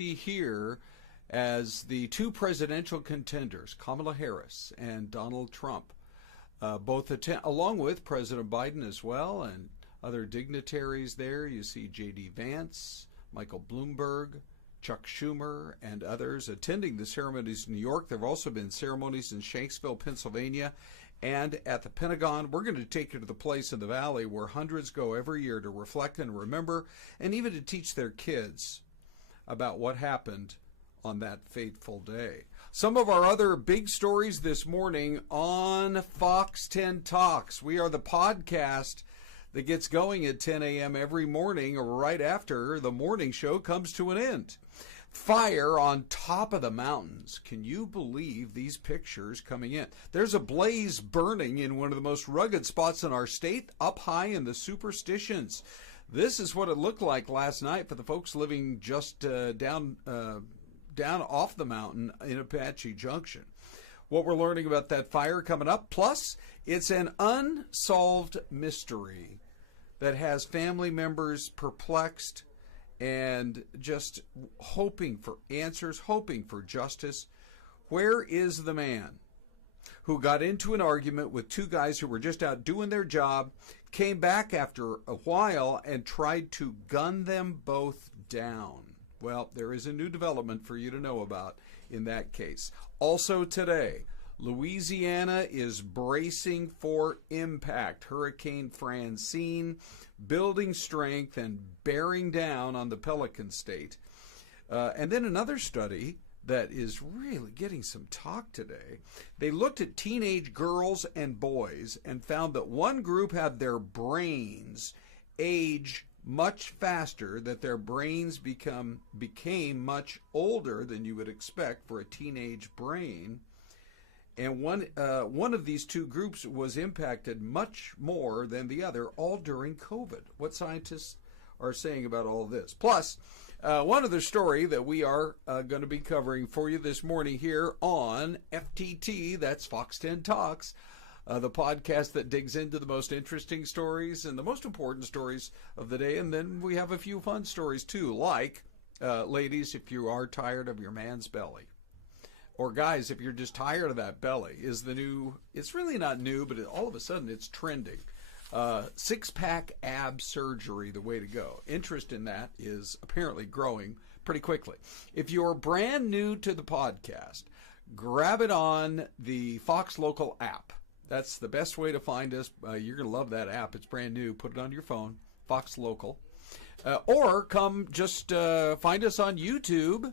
here as the two presidential contenders, Kamala Harris and Donald Trump, both attend, along with President Biden as well, and other dignitaries there. You see J.D. Vance, Michael Bloomberg, Chuck Schumer, and others attending the ceremonies in New York. There have also been ceremonies in Shanksville, Pennsylvania, and at the Pentagon. We're going to take you to the place in the Valley where hundreds go every year to reflect and remember, and even to teach their kids about what happened on that fateful day. Some of our other big stories this morning on Fox 10 Talks. We are the podcast that gets going at 10 a.m. every morning, or right after the morning show comes to an end. Fire on top of the mountains. Can you believe these pictures coming in? There's a blaze burning in one of the most rugged spots in our state, up high in the Superstitions. This is what it looked like last night for the folks living just down off the mountain in Apache Junction. What we're learning about that fire coming up, plus it's an unsolved mystery that has family members perplexed and just hoping for answers, hoping for justice. Where is the man who got into an argument with two guys who were just out doing their job, came back after a while and tried to gun them both down? Well, there is a new development for you to know about in that case. Also today, Louisiana is bracing for impact. Hurricane Francine building strength and bearing down on the Pelican State. And then another study that is really getting some talk today. They looked at teenage girls and boys and found that one group had their brains age much faster, that their brains became much older than you would expect for a teenage brain. And one of these two groups was impacted much more than the other, all during COVID. What scientists are saying about all this. Plus, one other story that we are going to be covering for you this morning here on FTT, that's Fox 10 Talks, the podcast that digs into the most interesting stories and the most important stories of the day. And then we have a few fun stories too, like, ladies, if you are tired of your man's belly. Or guys, if you're just tired of that belly, is the new, it's really not new, but all of a sudden it's trending. Six-pack ab surgery, the way to go. Interest in that is apparently growing pretty quickly. If you're brand new to the podcast, grab it on the Fox Local app. That's the best way to find us. You're going to love that app. It's brand new. Put it on your phone, Fox Local. Or come just find us on YouTube.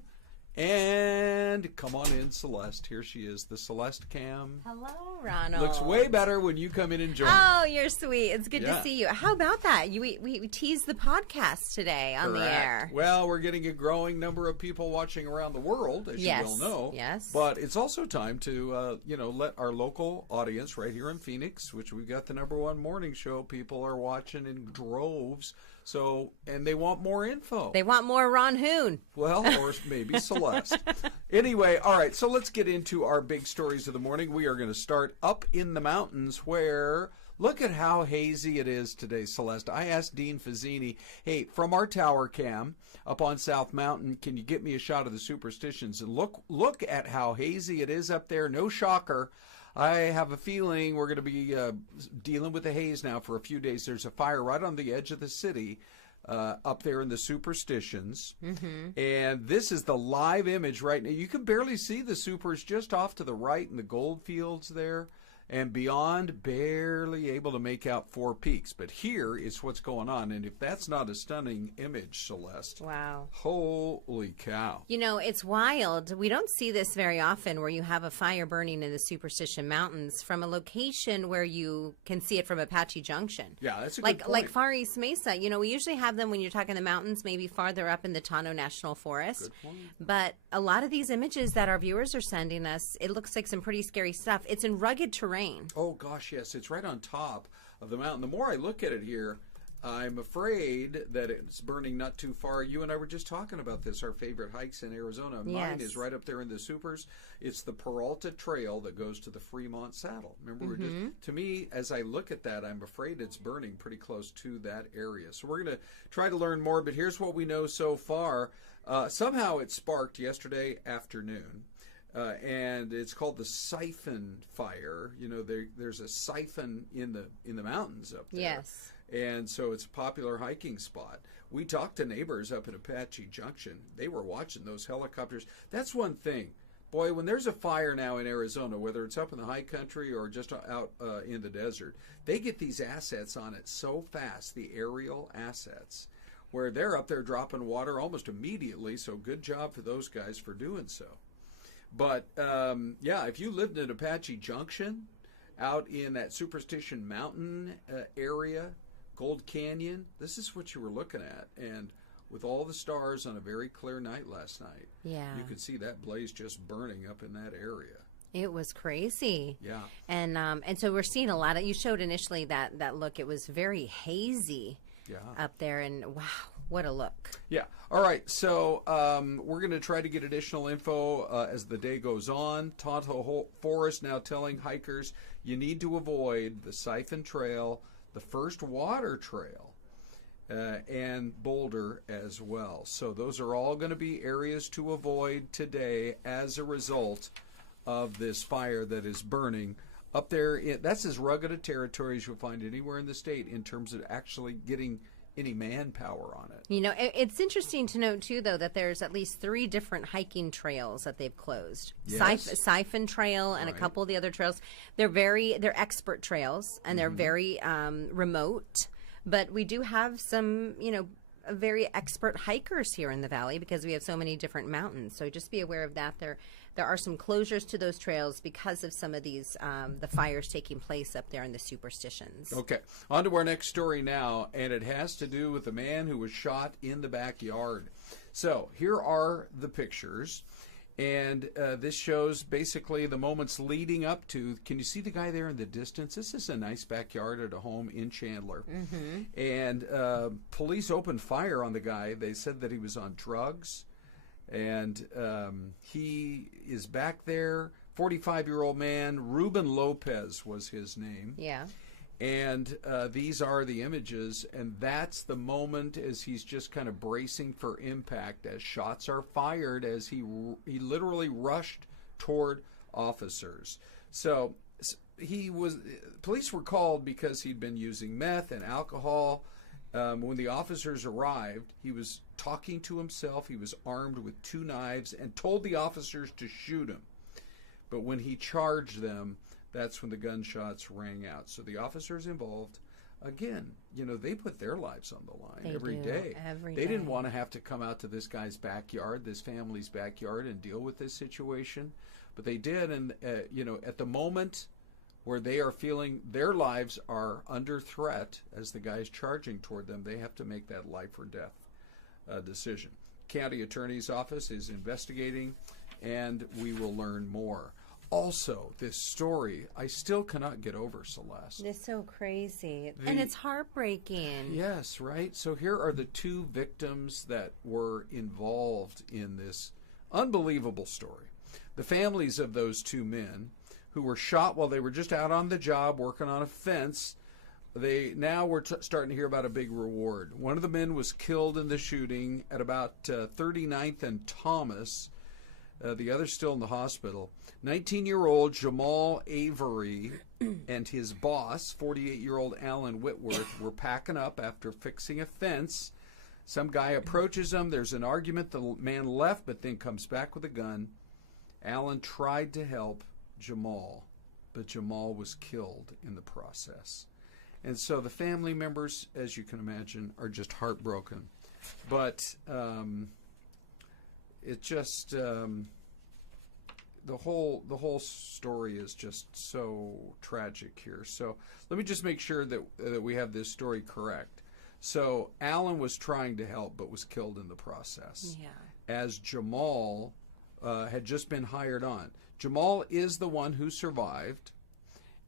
And come on in, Celeste. Here she is, the Celeste Cam. Hello, Ronald. Looks way better when you come in and join. Oh, you're sweet. It's good to see you. How about that? We teased the podcast today on the air. Well, we're getting a growing number of people watching around the world, as you well know. Yes. But it's also time to, let our local audience right here in Phoenix, which we've got the #1 morning show, people are watching in droves. So, and they want more info. They want more Ron Hoon. Well, or maybe Celeste. Anyway, all right, so let's get into our big stories of the morning. We are going to start up in the mountains where, look at how hazy it is today, Celeste. I asked Dean Fazzini, hey, from our tower cam up on South Mountain, can you get me a shot of the Superstitions? And look at how hazy it is up there. No shocker. I have a feeling we're going to be dealing with the haze now for a few days. There's a fire right on the edge of the city up there in the Superstitions. Mm-hmm. And this is the live image right now. You can barely see the Supers just off to the right in the gold fields there. And beyond, barely able to make out Four Peaks. But here is what's going on. And if that's not a stunning image, Celeste. Wow. Holy cow. You know, it's wild. We don't see this very often where you have a fire burning in the Superstition Mountains from a location where you can see it from Apache Junction. Yeah, that's a good point. Like Far East Mesa. You know, we usually have them when you're talking the mountains, maybe farther up in the Tano National Forest. Good point. But a lot of these images that our viewers are sending us, it looks like some pretty scary stuff. It's in rugged terrain. Oh, gosh, yes. It's right on top of the mountain. The more I look at it here, I'm afraid that it's burning not too far. You and I were just talking about this, our favorite hikes in Arizona. Mine is right up there in the Supers. It's the Peralta Trail that goes to the Fremont Saddle. Remember, to me, as I look at that, I'm afraid it's burning pretty close to that area. So we're going to try to learn more, but here's what we know so far. Somehow it sparked yesterday afternoon, and it's called the siphon fire. You know, there's a siphon in the mountains up there. Yes. And so it's a popular hiking spot. We talked to neighbors up at Apache Junction. They were watching those helicopters. That's one thing. Boy, when there's a fire now in Arizona, whether it's up in the high country or just out in the desert, they get these assets on it so fast, the aerial assets, where they're up there dropping water almost immediately. So good job for those guys for doing so. But, yeah, if you lived in Apache Junction, out in that Superstition Mountain area, Gold Canyon, this is what you were looking at. And with all the stars on a very clear night last night, yeah, you could see that blaze just burning up in that area. It was crazy. Yeah. And so we're seeing a lot of, you showed initially that look, it was very hazy up there, and wow, what a look. Yeah. All right, so we're going to try to get additional info as the day goes on. Tonto Forest now telling hikers you need to avoid the Siphon Trail, the First Water Trail, and Boulder as well. So those are all going to be areas to avoid today as a result of this fire that is burning up there. That's as rugged a territory as you'll find anywhere in the state in terms of actually getting any manpower on it. You know, it's interesting to note, too, though, that there's at least 3 different hiking trails that they've closed. Yes. Siphon Trail and a couple of the other trails. They're expert trails, and they're very remote. But we do have some, very expert hikers here in the valley because we have so many different mountains. So just be aware of that. There are some closures to those trails because of some of these, the fires taking place up there in the Superstitions. Okay, on to our next story now, and it has to do with the man who was shot in the backyard. So here are the pictures, and this shows basically the moments leading up to, can you see the guy there in the distance? This is a nice backyard at a home in Chandler. And police opened fire on the guy. They said that he was on drugs. And he is back there, 45-year-old man. Ruben Lopez was his name. Yeah. And these are the images, and that's the moment as he's just kind of bracing for impact as shots are fired as he literally rushed toward officers. So police were called because he'd been using meth and alcohol. When the officers arrived, he was talking to himself. He was armed with 2 knives and told the officers to shoot him. But when he charged them, that's when the gunshots rang out. So the officers involved, again, they put their lives on the line every day. They didn't want to have to come out to this guy's backyard, this family's backyard, and deal with this situation. But they did, and, at the moment where they are feeling their lives are under threat as the guy's charging toward them, they have to make that life or death decision. County Attorney's Office is investigating, and we will learn more. Also, this story, I still cannot get over, Celeste. It's so crazy. And it's heartbreaking. Yes, right? So here are the 2 victims that were involved in this unbelievable story. The families of those 2 men who were shot while they were just out on the job working on a fence, they now were starting to hear about a big reward. One of the men was killed in the shooting at about 39th and Thomas. The other's still in the hospital. 19-year-old Jamal Avery and his boss, 48-year-old Alan Whitworth, were packing up after fixing a fence. Some guy approaches them. There's an argument. The man left, but then comes back with a gun. Alan tried to help Jamal, but Jamal was killed in the process. And so the family members, as you can imagine, are just heartbroken. But it just the whole story is just so tragic here. So let me just make sure that we have this story correct. So Alan was trying to help, but was killed in the process. Yeah. As Jamal had just been hired on. Jamal is the one who survived,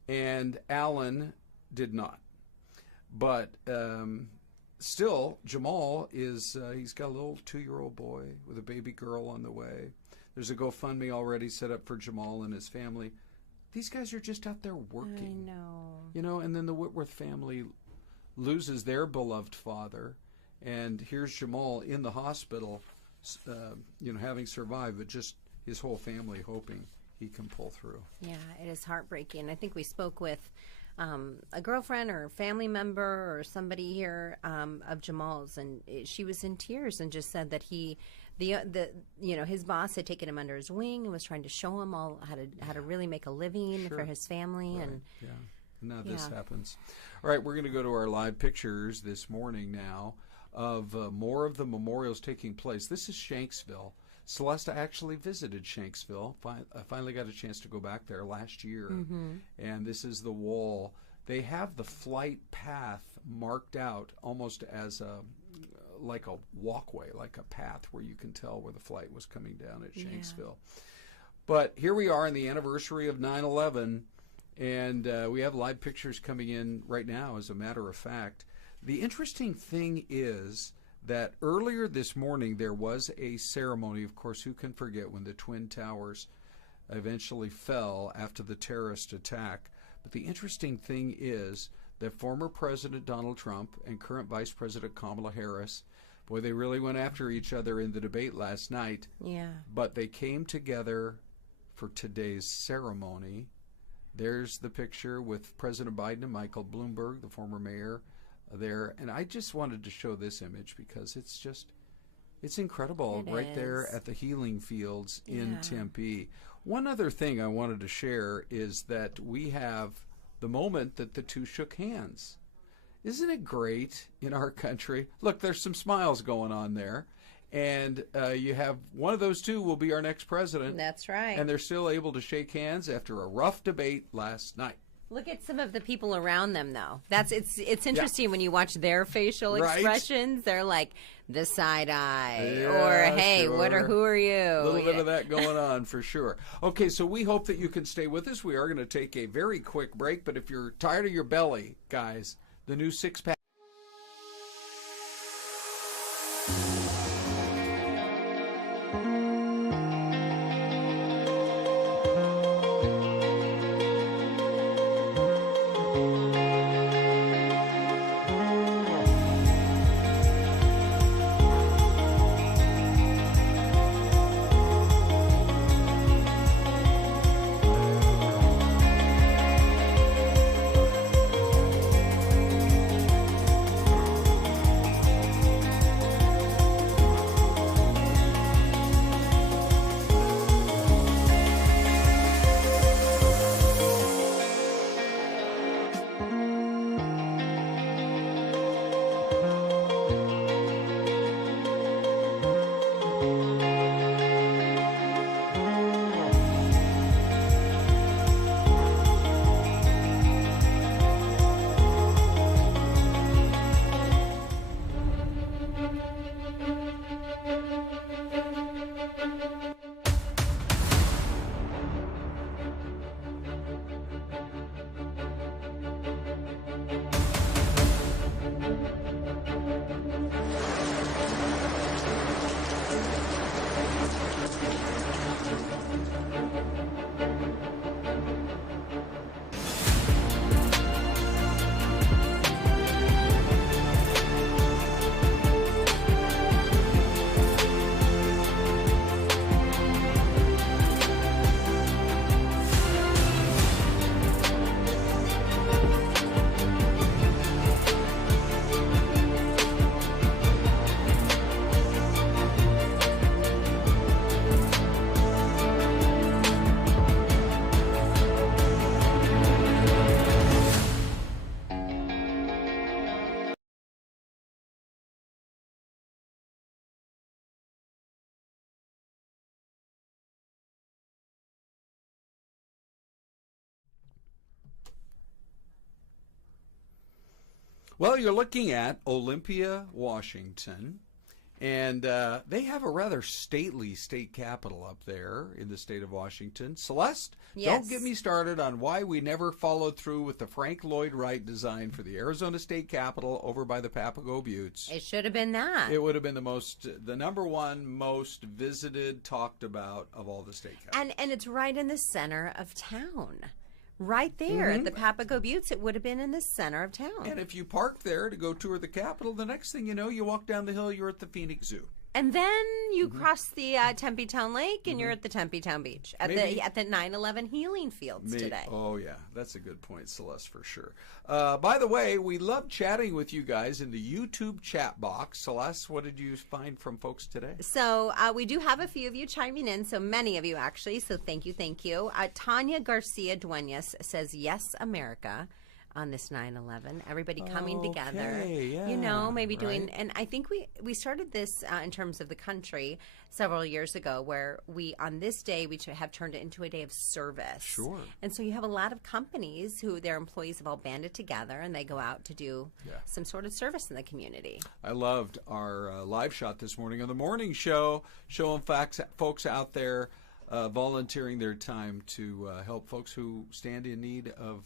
and Alan did not. But still, Jamal is, he's got a little 2-year-old boy with a baby girl on the way. There's a GoFundMe already set up for Jamal and his family. These guys are just out there working. I know. And then the Whitworth family loses their beloved father, and here's Jamal in the hospital having survived, but just his whole family hoping he can pull through. Yeah, it is heartbreaking. I think we spoke with a girlfriend or a family member or somebody here of Jamal's, and she was in tears and just said that his boss had taken him under his wing and was trying to show him all how to really make a living for his family. Right. And now this happens. All right, we're going to go to our live pictures this morning now of more of the memorials taking place. This is Shanksville. Celeste actually visited Shanksville. I finally got a chance to go back there last year. And this is the wall. They have the flight path marked out almost as like a walkway, like a path where you can tell where the flight was coming down at Shanksville. But here we are in the anniversary of 9/11, and we have live pictures coming in right now, as a matter of fact. The interesting thing is that earlier this morning there was a ceremony. Of course, who can forget when the Twin Towers eventually fell after the terrorist attack? But the interesting thing is that former President Donald Trump and current Vice President Kamala Harris, boy, they really went after each other in the debate last night. Yeah. But they came together for today's ceremony. There's the picture with President Biden and Michael Bloomberg, the former mayor, there. And I just wanted to show this image because it's incredible right there at the Healing Fields in Tempe. One other thing I wanted to share is that we have the moment that the two shook hands. Isn't it great in our country? Look, there's some smiles going on there. And you have one of those two will be our next president. That's right. And they're still able to shake hands after a rough debate last night. Look at some of the people around them, though. It's interesting when you watch their facial expressions. They're like the side eye, or hey, who are you? A little bit of that going on for sure. Okay, so we hope that you can stay with us. We are going to take a very quick break, but if you're tired of your belly, guys, the new six-pack. Well, you're looking at Olympia, Washington, and they have a rather stately state capitol up there in the state of Washington. Celeste, don't get me started on why we never followed through with the Frank Lloyd Wright design for the Arizona State Capitol over by the Papago Buttes. It should have been that. It would have been the number one most visited, talked about of all the state capitals. And it's right in the center of town. Right there at the Papago Buttes, it would have been in the center of town. And if you park there to go tour the Capitol, the next thing you know, you walk down the hill, you're at the Phoenix Zoo. And then you cross the Tempe Town Lake, and you're at the Tempe Town Beach at the 9/11 healing fields today. Oh yeah, that's a good point, Celeste, for sure. By the way, we love chatting with you guys in the YouTube chat box. Celeste, what did you find from folks today? So we do have a few of you chiming in, so many of you actually. So thank you. Tanya Garcia Duenas says, "Yes, America." On this 9/11, everybody coming together, maybe doing, and I think we started this in terms of the country several years ago, where on this day we have turned it into a day of service. Sure. And so you have a lot of companies who their employees have all banded together and they go out to do some sort of service in the community. I loved our live shot this morning on the morning show, showing folks out there volunteering their time to help folks who stand in need of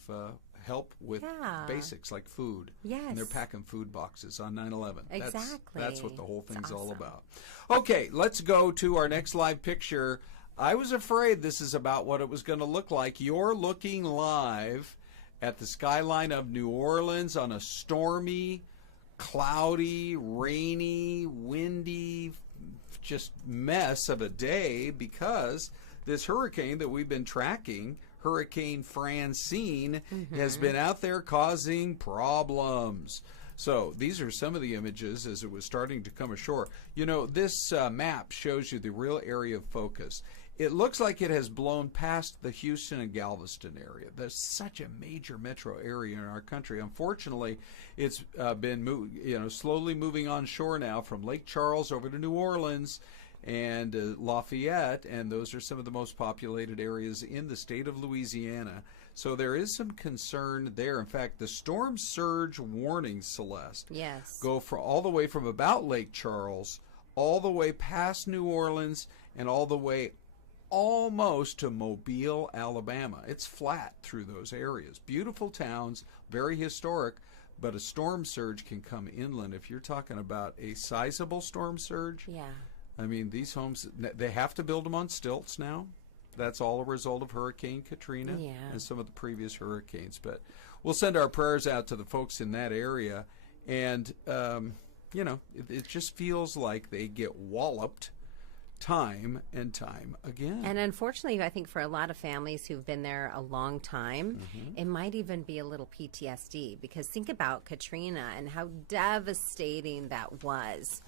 help with basics like food. Yes. And they're packing food boxes on 9/11. Exactly. That's what the whole thing's awesome. all about. Okay, let's go to our next live picture. I was afraid this is about what it was going to look like. You're looking live at the skyline of New Orleans on a stormy, cloudy, rainy, windy, just mess of a day because this hurricane that we've been tracking, Hurricane Francine, has been out there causing problems. So these are some of the images as it was starting to come ashore. You know, this map shows you the real area of focus. It looks like it has blown past the Houston and Galveston area. That's such a major metro area in our country. Unfortunately, it's been slowly moving on shore now from Lake Charles over to New Orleans and Lafayette, and those are some of the most populated areas in the state of Louisiana. So there is some concern there. In fact, the storm surge warnings, Celeste, go all the way from about Lake Charles, all the way past New Orleans, and all the way almost to Mobile, Alabama. It's flat through those areas. Beautiful towns, very historic, but a storm surge can come inland. If you're talking about a sizable storm surge, I mean, these homes, they have to build them on stilts now. That's all a result of Hurricane Katrina and some of the previous hurricanes. But we'll send our prayers out to the folks in that area. And, it just feels like they get walloped time and time again. And unfortunately, I think for a lot of families who've been there a long time, it might even be a little PTSD, because think about Katrina and how devastating that was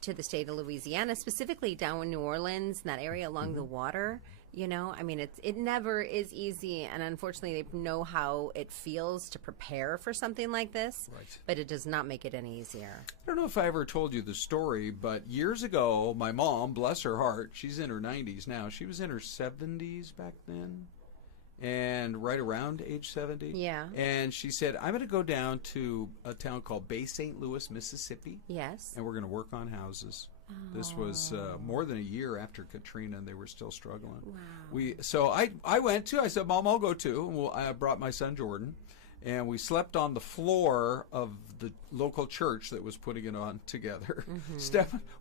to the state of Louisiana, specifically down in New Orleans, in that area along the water. You know, I mean, it never is easy, and unfortunately, they know how it feels to prepare for something like this, but it does not make it any easier. I don't know if I ever told you the story, but years ago, my mom, bless her heart, she's in her 90s now. She was in her 70s back then, and right around age 70. Yeah. And she said, I'm going to go down to a town called Bay St. Louis, Mississippi. Yes. And we're going to work on houses. This was more than a year after Katrina, and they were still struggling. Wow. So I went too. I said, Mom, I'll go too. And I brought my son Jordan, and we slept on the floor of the local church that was putting it on together.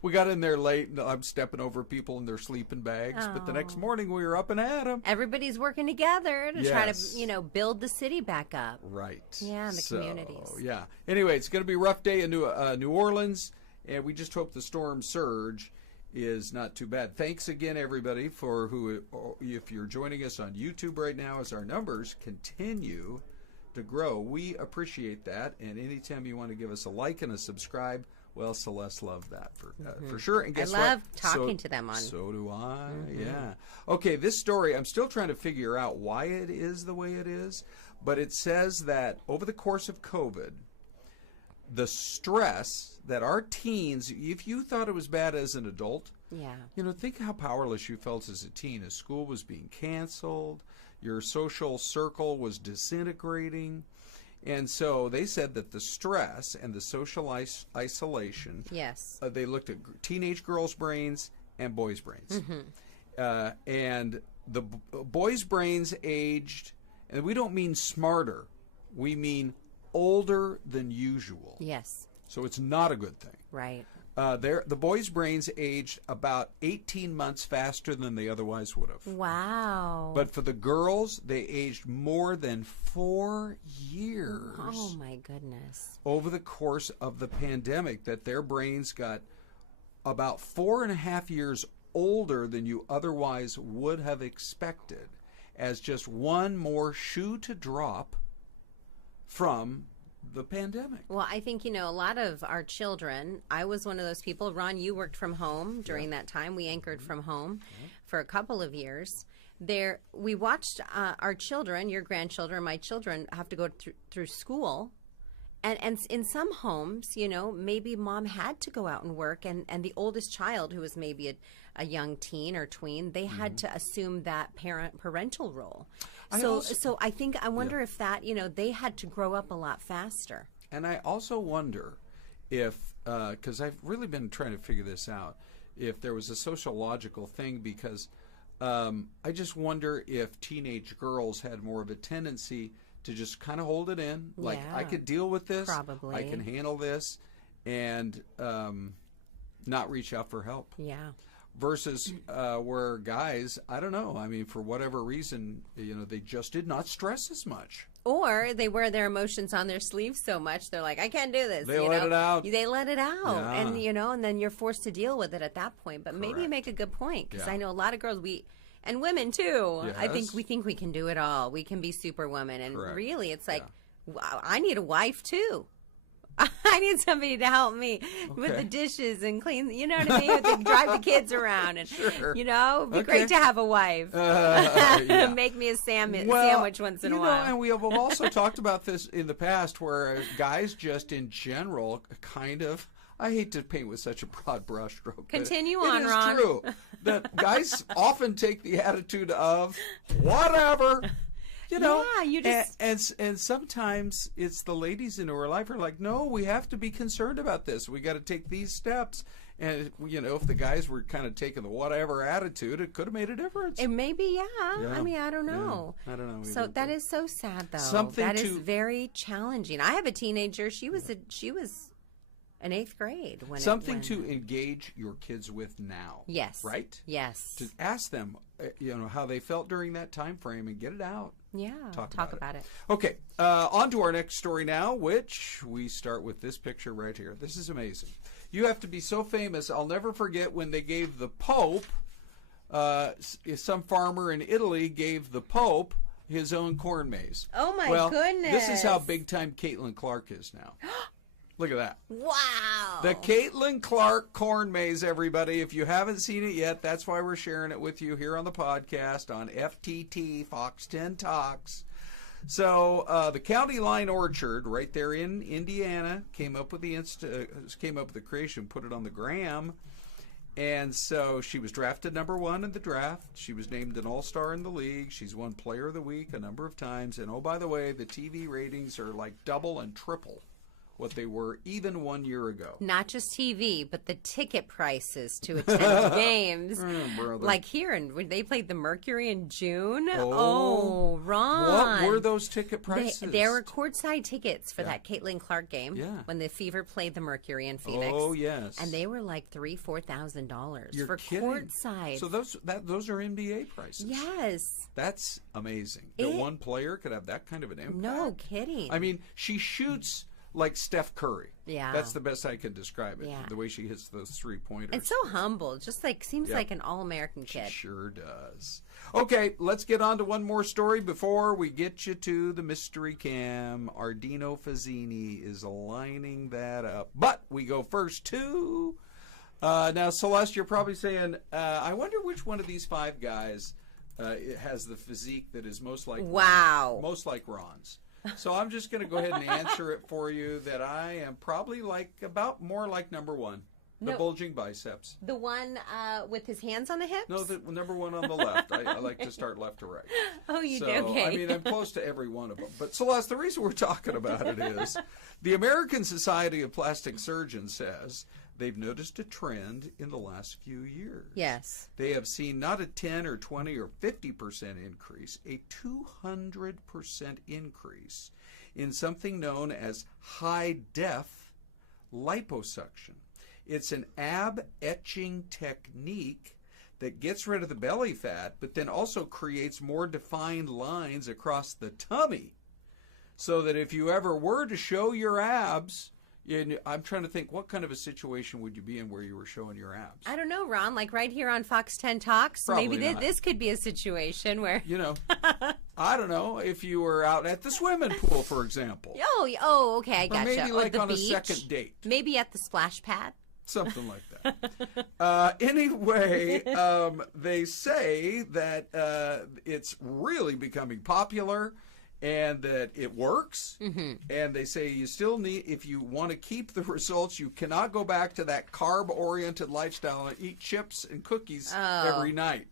We got in there late, and I'm stepping over people in their sleeping bags. But the next morning, we were up and at 'em. Everybody's working together to try to, build the city back up. Right. Yeah, and the communities. Yeah. Anyway, it's going to be a rough day in New Orleans. And we just hope the storm surge is not too bad. Thanks again, everybody, if you're joining us on YouTube right now as our numbers continue to grow. We appreciate that. And anytime you want to give us a like and a subscribe, well, Celeste loved that for sure. And guess what? I love talking to them on. So do I, yeah. Okay, this story, I'm still trying to figure out why it is the way it is. But it says that over the course of COVID, the stress that our teens, if you thought it was bad as an adult, think how powerless you felt as a teen as school was being canceled, your social circle was disintegrating. And so they said that the stress and the social isolation, they looked at teenage girls' brains and boys' brains. And the boys' brains aged, and we don't mean smarter, we mean older than usual. Yes. So it's not a good thing. Right. The boys' brains aged about 18 months faster than they otherwise would have. Wow. But for the girls, they aged more than 4 years. Oh, my goodness. Over the course of the pandemic, that their brains got about 4.5 years older than you otherwise would have expected, as just one more shoe to drop from the pandemic. Well, I think, a lot of our children, I was one of those people. Ron, you worked from home during that time. We anchored from home for a couple of years. We watched our children, your grandchildren, my children, have to go through school. And in some homes, maybe mom had to go out and work, and the oldest child, who was maybe a young teen or tween, they had to assume that parental role. So I wonder if that, they had to grow up a lot faster. And I also wonder if, because I've really been trying to figure this out, if there was a sociological thing, because I just wonder if teenage girls had more of a tendency to just kind of hold it in, like I could deal with this, probably. I can handle this, and not reach out for help. Yeah. Versus where guys, I don't know, I mean, for whatever reason, they just did not stress as much. Or they wear their emotions on their sleeves so much, they're like, I can't do this. They let it out. They let it out. And, and then you're forced to deal with it at that point. But maybe you make a good point, because I know a lot of girls, and women too. Yes. I think we can do it all. We can be superwomen. And really, it's like, I need a wife too. I need somebody to help me with the dishes and clean, you know what I mean? To drive the kids around. And, it'd be great to have a wife. Make me a sandwich once in a while. And we have also talked about this in the past, where guys just in general kind of, I hate to paint with such a broad brushstroke. Continue on, Ron. It is true that guys often take the attitude of whatever, you just and sometimes it's the ladies in our life are like, no, we have to be concerned about this. We got to take these steps. And if the guys were kind of taking the whatever attitude, it could have made a difference. It maybe, I mean, I don't know. I don't know. So that is so sad, though. That is very challenging. I have a teenager. She was in 8th grade. When to engage your kids with now. Yes. Right? Yes. To ask them, how they felt during that time frame and get it out. Yeah. Talk about it. Okay. On to our next story now, which we start with this picture right here. This is amazing. You have to be so famous. I'll never forget when they gave the Pope, some farmer in Italy gave the Pope his own corn maze. Oh, my goodness. This is how big time Caitlin Clark is now. Look at that. Wow. The Caitlin Clark corn maze, everybody. If you haven't seen it yet, that's why we're sharing it with you here on the podcast on FTT, Fox 10 Talks. So the County Line Orchard right there in Indiana came up with the creation, put it on the gram. And so she was drafted #1 in the draft. She was named an all-star in the league. She's won Player of the Week a number of times. And oh, by the way, the TV ratings are like double and triple what they were even 1 year ago. Not just TV, but the ticket prices to attend games. Like here, when they played the Mercury in June. Oh, Ron. What were those ticket prices? There were courtside tickets for that Caitlin Clark game when the Fever played the Mercury in Phoenix. Oh, yes. And they were like $3,000-$4,000 for kidding. Courtside. So those are NBA prices. Yes. That's amazing. That one player could have that kind of an impact. No kidding. I mean, she shoots like Steph Curry. Yeah. That's the best I could describe it. The way she hits those 3-pointers. And so humble. Just like, seems like an all-American kid. She sure does. Okay, let's get on to one more story before we get you to the mystery cam. Ardino Fazzini is lining that up. But we go first to... now, Celeste, you're probably saying, I wonder which one of these 5 guys has the physique that is most like Ron's. So I'm just going to go ahead and answer it for you that I am probably more like #1, the bulging biceps. The one with his hands on the hips? No, the #1 on the left. I like to start left to right. Oh, you do? Okay. I mean, I'm close to every one of them. But Celeste, the reason we're talking about it is the American Society of Plastic Surgeons says they've noticed a trend in the last few years. Yes. They have seen not a 10 or 20 or 50% increase, a 200% increase in something known as high-def liposuction. It's an ab etching technique that gets rid of the belly fat, but then also creates more defined lines across the tummy, so that if you ever were to show your abs, And I'm trying to think, what kind of a situation would you be in where you were showing your abs? I don't know, Ron. Like right here on Fox 10 Talks, Probably maybe not. this could be a situation where. You know, I don't know, if you were out at the swimming pool, for example. Oh, okay, I Or gotcha. maybe like the on beach. a second date. Maybe at the splash pad. Something like that. Anyway, they say that it's really becoming popular and that it works. Mm-hmm. And they say you still need, if you want to keep the results, you cannot go back to that carb-oriented lifestyle and eat chips and cookies every night.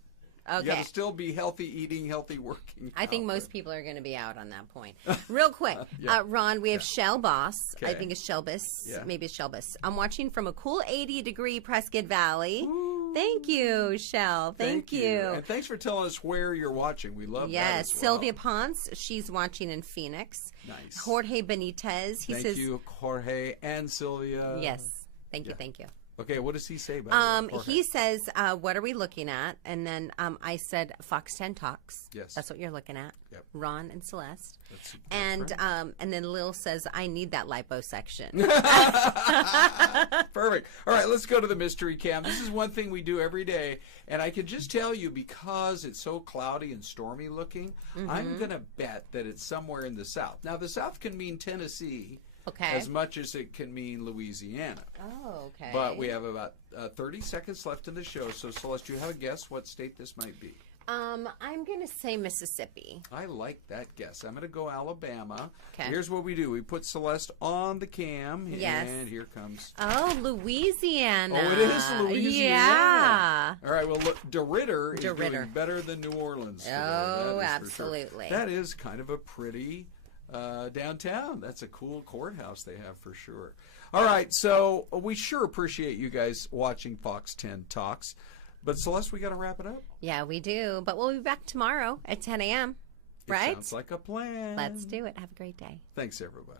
Okay. You got to still be healthy eating, healthy working. I think most people are going to be out on that point. Real quick, Ron, we have Shell Boss. Okay. I think it's Shelbus. Yeah. Maybe it's Shelbus. I'm watching from a cool 80-degree Prescott Valley. Ooh. Thank you, Shell. Thank you. And thanks for telling us where you're watching. We love that Yes, as well. Sylvia Ponce, she's watching in Phoenix. Nice. Jorge Benitez, he Thank says, you, Jorge and Sylvia. yes. Thank you. Okay, what does he say about it? He says, what are we looking at? And then I said, Fox 10 Talks. Yes. That's what you're looking at. Yep. Ron and Celeste. That's And then Lil says, I need that liposuction. Perfect. All right, let's go to the mystery cam. This is one thing we do every day, and I can just tell you, because it's so cloudy and stormy looking, I'm going to bet that it's somewhere in the south. Now, the south can mean Tennessee. Okay. As much as it can mean Louisiana. Oh, okay. But we have about 30 seconds left in the show. So, Celeste, do you have a guess what state this might be? I'm going to say Mississippi. I like that guess. I'm going to go Alabama. Okay. Here's what we do. We put Celeste on the cam. Yes. And here comes. Oh, Louisiana. Oh, it is Louisiana. Yeah. All right. Well, look, DeRitter is DeRitter. doing better than New Orleans today. Oh, That is for sure. absolutely. That is kind of a pretty downtown. That's a cool courthouse they have for sure. All right. So we sure appreciate you guys watching Fox 10 Talks. But Celeste, we got to wrap it up. Yeah, we do. But we'll be back tomorrow at 10 a.m. Right? Sounds like a plan. Let's do it. Have a great day. Thanks, everybody.